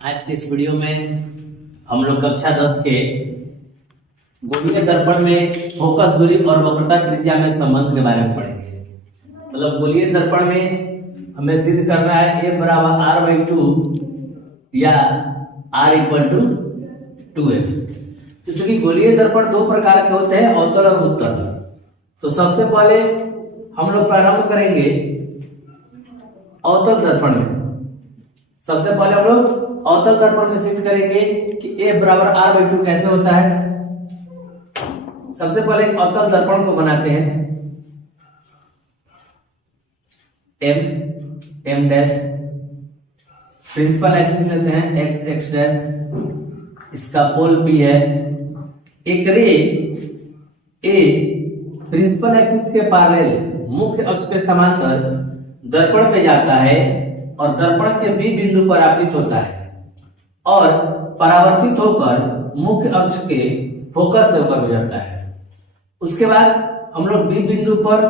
आज के इस वीडियो में हम लोग कक्षा 10 के गोलीय दर्पण में फोकस दूरी और वक्रता त्रिज्या में संबंध के बारे में पढ़ेंगे। मतलब गोलीय दर्पण में हमें सिद्ध करना है a बराबर r/2 या r इक्वल टू 2f। तो चूंकि गोलीय दर्पण दो प्रकार के होते हैं, अवतल और उत्तल। तो सबसे पहले हम लोग प्रारंभ करेंगे अवतल दर्पण में। सबसे पहले हम लोग अवतल दर्पण में सिद्ध करेंगे कि a बराबर r/2 कैसे होता है। सबसे पहले एक अवतल दर्पण को बनाते हैं। m डैश प्रिंसिपल एक्सिस लेते हैं, x डैश इसका पोल p है। एक रे a प्रिंसिपल एक्सिस के पैरेलल मुख्य अक्ष के समांतर दर्पण में जाता है और दर्पण के b बिंदु पर आपतित होता है और परावर्तित होकर मुख्य अक्ष के फोकस से होकर गुजरता है। उसके बाद हम लोग बी बिंदु पर,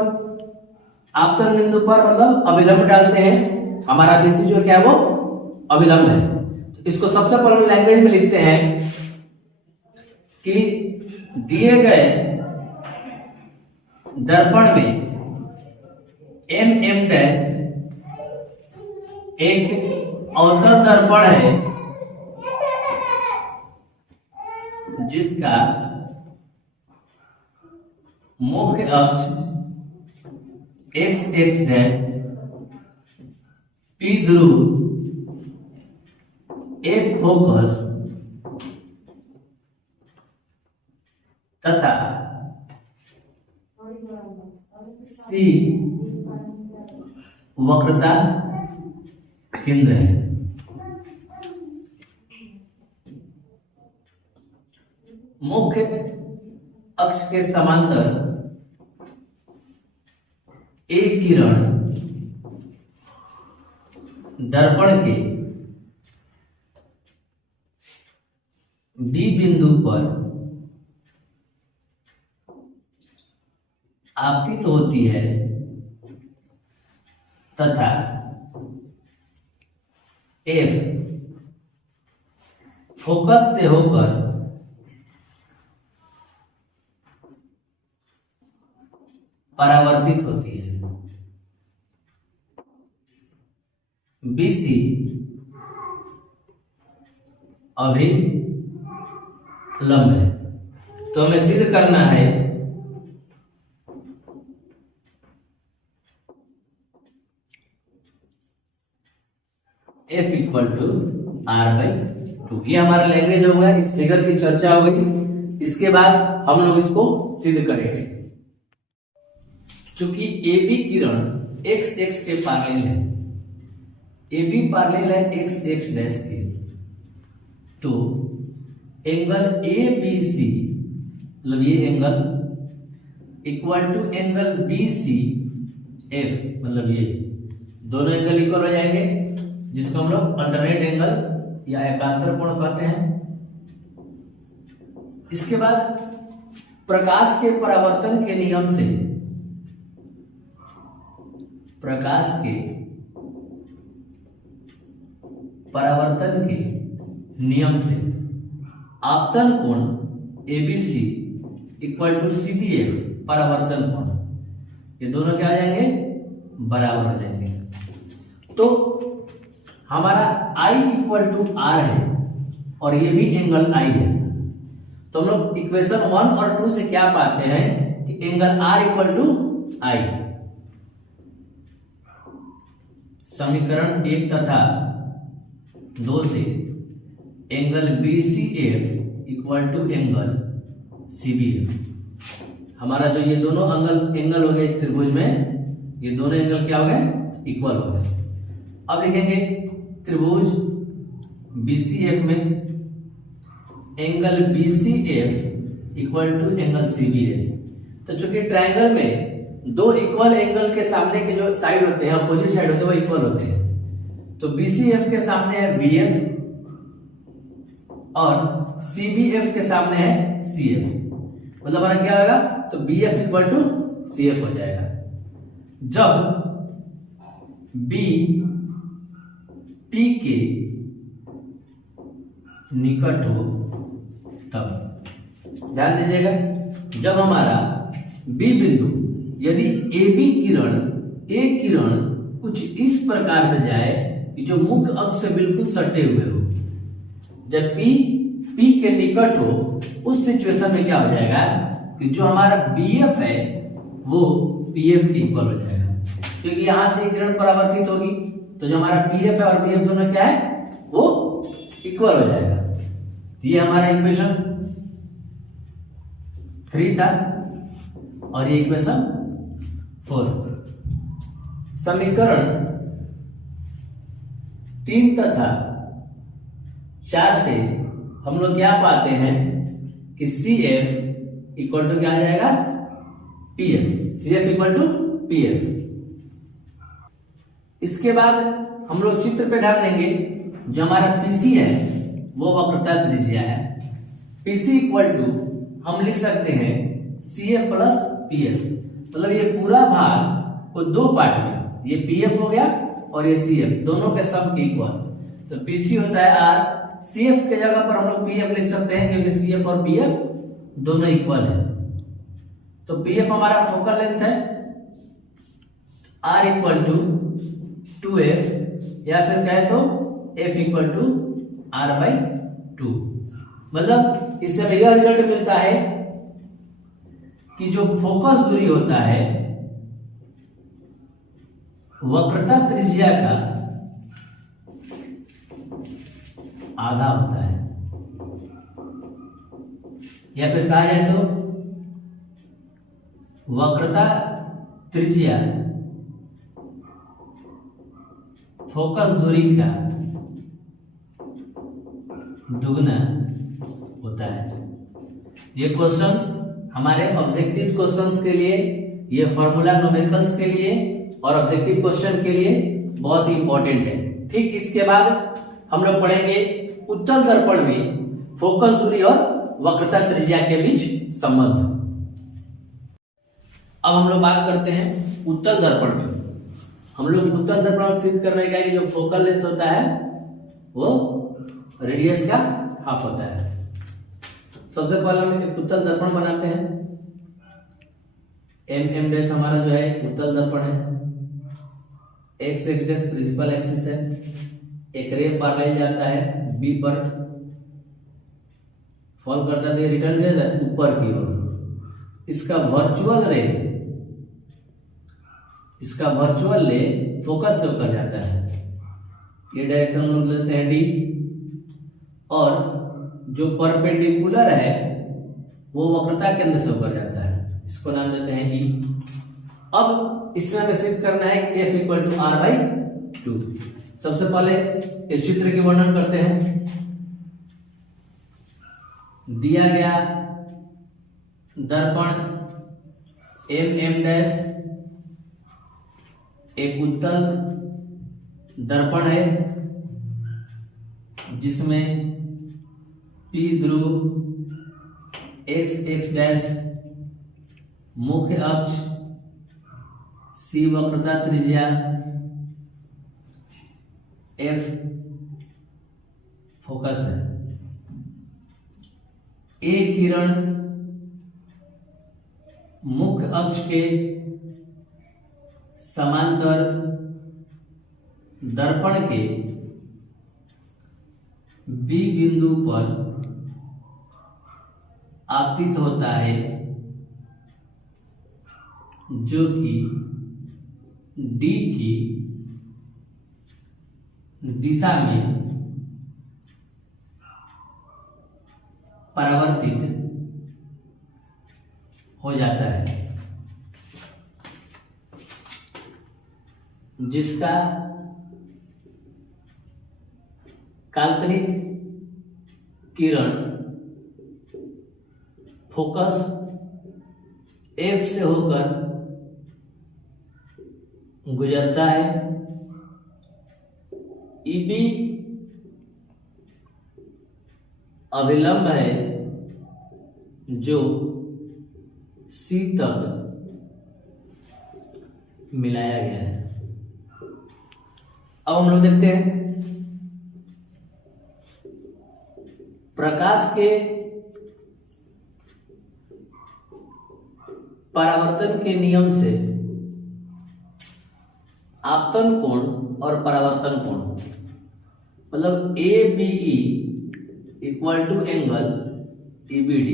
आपतन बिंदु पर मतलब अभिलंब डालते हैं। हमारा बीसी जो क्या है वो अभिलंब है। तो इसको सबसे पहले लैंग्वेज में लिखते हैं कि दिए गए दर्पण में m डैश एक अवतल दर्पण है जिसका मुख्य अक्ष x डैश p ध्रुव एक फोकस तथा c वक्रता केंद्र है। मुख्य अक्ष के समांतर एक किरण दर्पण के बी बिंदु पर आपतित होती है तथा एफ फोकस से होकर परावर्तित होती है। बीसी अभिलंब है। तो हमें सिद्ध करना है F इक्वल टू r/2। ये हमारा लैंग्वेज हो गया। इस फिगर की चर्चा हो गई। इसके बाद हम लोग इसको सिद्ध करेंगे। चूंकि AB किरण x के पैरेलल है, AB पैरेलल है x डैश के, तो एंगल ABC मतलब ये angle equal to angle BCF मतलब ये दोनों एंगल इक्वल हो जाएंगे, जिसको हम लोग अल्टरनेट एंगल या एकांतर कोण कहते हैं। इसके बाद प्रकाश के परावर्तन के नियम से, प्रकाश के परावर्तन के नियम से आपतन कोण ABC इक्वल टू CBF परावर्तन कोण, ये दोनों क्या आ जाएंगे, बराबर हो जाएंगे। तो हमारा I इक्वल टू R है और ये भी एंगल I है। तो हम लोग इक्वेशन 1 और 2 से क्या पाते हैं कि angle R equal to I। समीकरण 1 तथा 2 से angle BCF equal to angle CBF। हमारा जो ये दोनों एंगल हो गए इस त्रिभुज में, ये दोनों एंगल क्या हो गए, इक्वल हो गए। अब लिखेंगे त्रिभुज BCF में angle BCF equal to angle CBF। तो चूंकि ट्रायंगल में दो इक्वल एंगल के सामने के जो साइड होते हैं, अपोजिट साइड होते हैं, वो इक्वल होते हैं। तो BCF के सामने है BF और CBF के सामने है CF। मतलब हमारा क्या होगा, तो BF इक्वल टू CF हो जाएगा। जब B P के निकट हो तब। ध्यान दीजिएगा, जब हमारा बी बिंदु, यदि ए बी किरण, ए किरण कुछ इस प्रकार से जाए कि जो मुख्य अक्ष से बिल्कुल सटे हुए हो, जब पी के निकट हो, उस सिचुएशन में क्या हो जाएगा कि जो हमारा BF है वो PF के इक्वल हो जाएगा, क्योंकि यहां से किरण परावर्तित होगी, तो जो हमारा PF है और PF दोनों क्या है, वो इक्वल हो जाएगा। ये हमारा इक्वेशन 3 था और ये इक्वेशन 4। समीकरण 3 तथा 4 से हम लोग क्या पाते हैं कि CF इक्वल टू क्या आ जाएगा, PF। CF equal to PF। इसके बाद हम लोग चित्र पे ध्यान देंगे, जो हमारा PC है वो वक्रता त्रिज्या है। PC इक्वल टू हम लिख सकते हैं CF प्लस PF, मतलब ये पूरा भाग को दो पार्ट में, ये PF हो गया और ये CF, दोनों के सम के इक्वल। तो PC होता है R, CF के जगह पर हम लोग PF लिख सकते हैं क्योंकि CF और PF दोनों इक्वल है। तो PF हमारा फोकल लेंथ है, R इक्वल टू 2F, या फिर कहे तो F इक्वल टू R/2। मतलब इससे हमें यह रिजल्ट मिलता है कि जो फोकस दूरी होता है वक्रता त्रिज्या का आधा होता है, या फिर कहा जाए तो वक्रता त्रिज्या फोकस दूरी का दुगना होता है। ये क्वेश्चंस हमारे ऑब्जेक्टिव क्वेश्चंस के लिए, ये फॉर्मूला न्यूमेरिकल्स के लिए और ऑब्जेक्टिव क्वेश्चन के लिए बहुत ही इंपॉर्टेंट है। ठीक इसके बाद हम लोग पढ़ेंगे उत्तल दर्पण में फोकस दूरी और वक्रता त्रिज्या के बीच संबंध। अब हम लोग बात करते हैं उत्तल दर्पण में। हम लोग उत्तल दर्पण सिद्ध करने का कि जो फोकल लेंथ होता है वो रेडियस का हाफ होता है। सबसे पहले हम एक उत्तल दर्पण बनाते हैं। MM डैश हमारा जो है उत्तल दर्पण है, X डैश प्रिंसिपल एक्सिस है, एक रे पैरेलल जाता है B पर, फॉल करता है तो रिटर्न किया जाता है ऊपर की ओर। इसका वर्चुअल ले फोकस से होकर जाता है, ये डायरेक्शन हम लोग लेते हैं D, और जो परपेंडिकुलर है वो वक्रता केंद्र से होकर जाता है, इसको नाम देते हैं E। अब इसमें हमें सिद्ध करना है कि F इक्वल टू R/2। सबसे पहले इस चित्र के वर्णन करते हैं। दिया गया दर्पण MM डैश एक उत्तल दर्पण है जिसमें P ध्रुव, X डैश मुख्य अक्ष, C वक्रता त्रिज्या, F फोकस है। A किरण मुख्य अक्ष के समांतर दर्पण के B बिंदु पर आपतित होता है, जो कि D की दिशा में परावर्तित हो जाता है, जिसका काल्पनिक किरण फोकस F से होकर गुजरता है। EB अविलंब है जो C तक मिलाया गया है। अब हम लोग देखते हैं प्रकाश के परावर्तन के नियम से आपतन कोण और परावर्तन कोण मतलब ABE equal to angle EBD,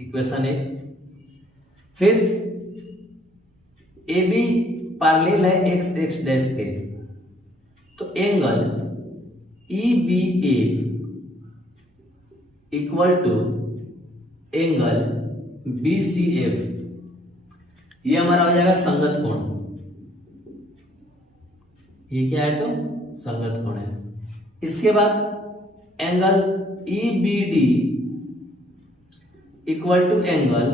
equation 1। फिर AB पैरेलल है x डैश के, तो angle EBA equal to angle BCF, ये हमारा हो जाएगा संगत कोण। ये क्या है तो संगत कोण है। इसके बाद angle EBD equal to angle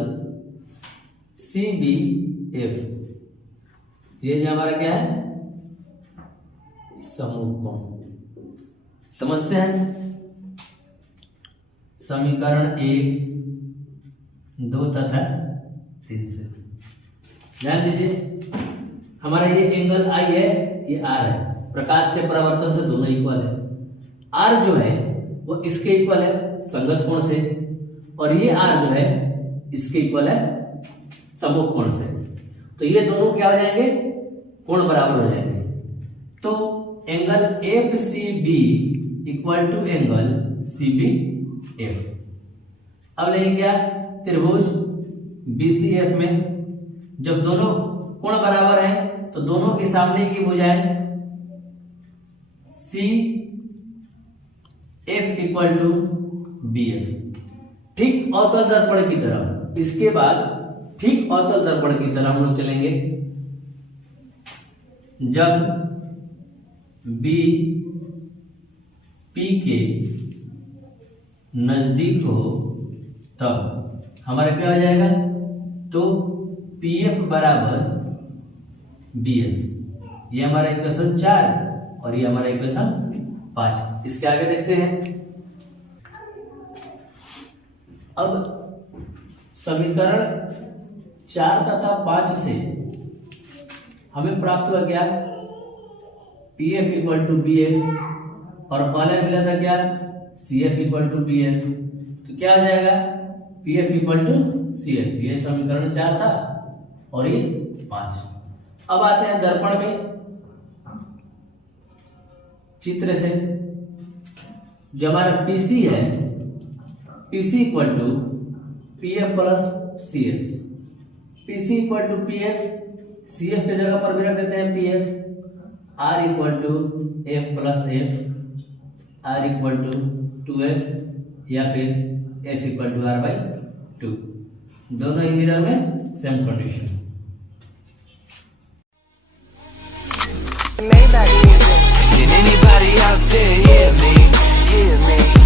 CBF, ये जो हमारा क्या है समूह कोण। समझते हैं समीकरण 1, 2 तथा 3 से। ध्यान दीजिए हमारा ये एंगल I है, ये R है। प्रकाश के परावर्तन से दोनों इक्वल है। R जो है वो इसके इक्वल है संगत कोण से, और ये R जो है इसके इक्वल है समूह कोण से। तो ये दोनों क्या हो जाएंगे, कोण बराबर हो जाएंगे। तो angle FCB equal to angle CBF। अब लेंगे क्या, त्रिभुज BCF में जब दोनों कोण बराबर हैं तो दोनों के सामने की भुजाएं CF इक्वल टू BF, ठीक अवतल दर्पण की तरह। इसके बाद ठीक अवतल दर्पण की तरह हम लोग चलेंगे। जब B P के नजदीक हो तब हमारा क्या हो जाएगा, तो PF बराबर BF। ये हमारा इक्वेशन 4 और ये हमारा इक्वेशन 5। इसके आगे देखते हैं। अब समीकरण 4 तथा 5 से हमें प्राप्त हुआ क्या, PF इक्वल टू BF, और पहले मिला था क्या CF इक्वल टू BF। तो क्या हो जाएगा PF इक्वल टू CF। ये समीकरण 4 था और ये 5। अब आते हैं दर्पण में चित्र से। जो हमारा PC है, PC equal to PF plus CF। PC equal to PF, CF के जगह पर भी रख देते हैं PF। R equal to F plus F, R equal to 2F या फिर F इक्वल टू R/2। दोनों ही मिरर में same condition. Can anybody out there hear me? Hear me?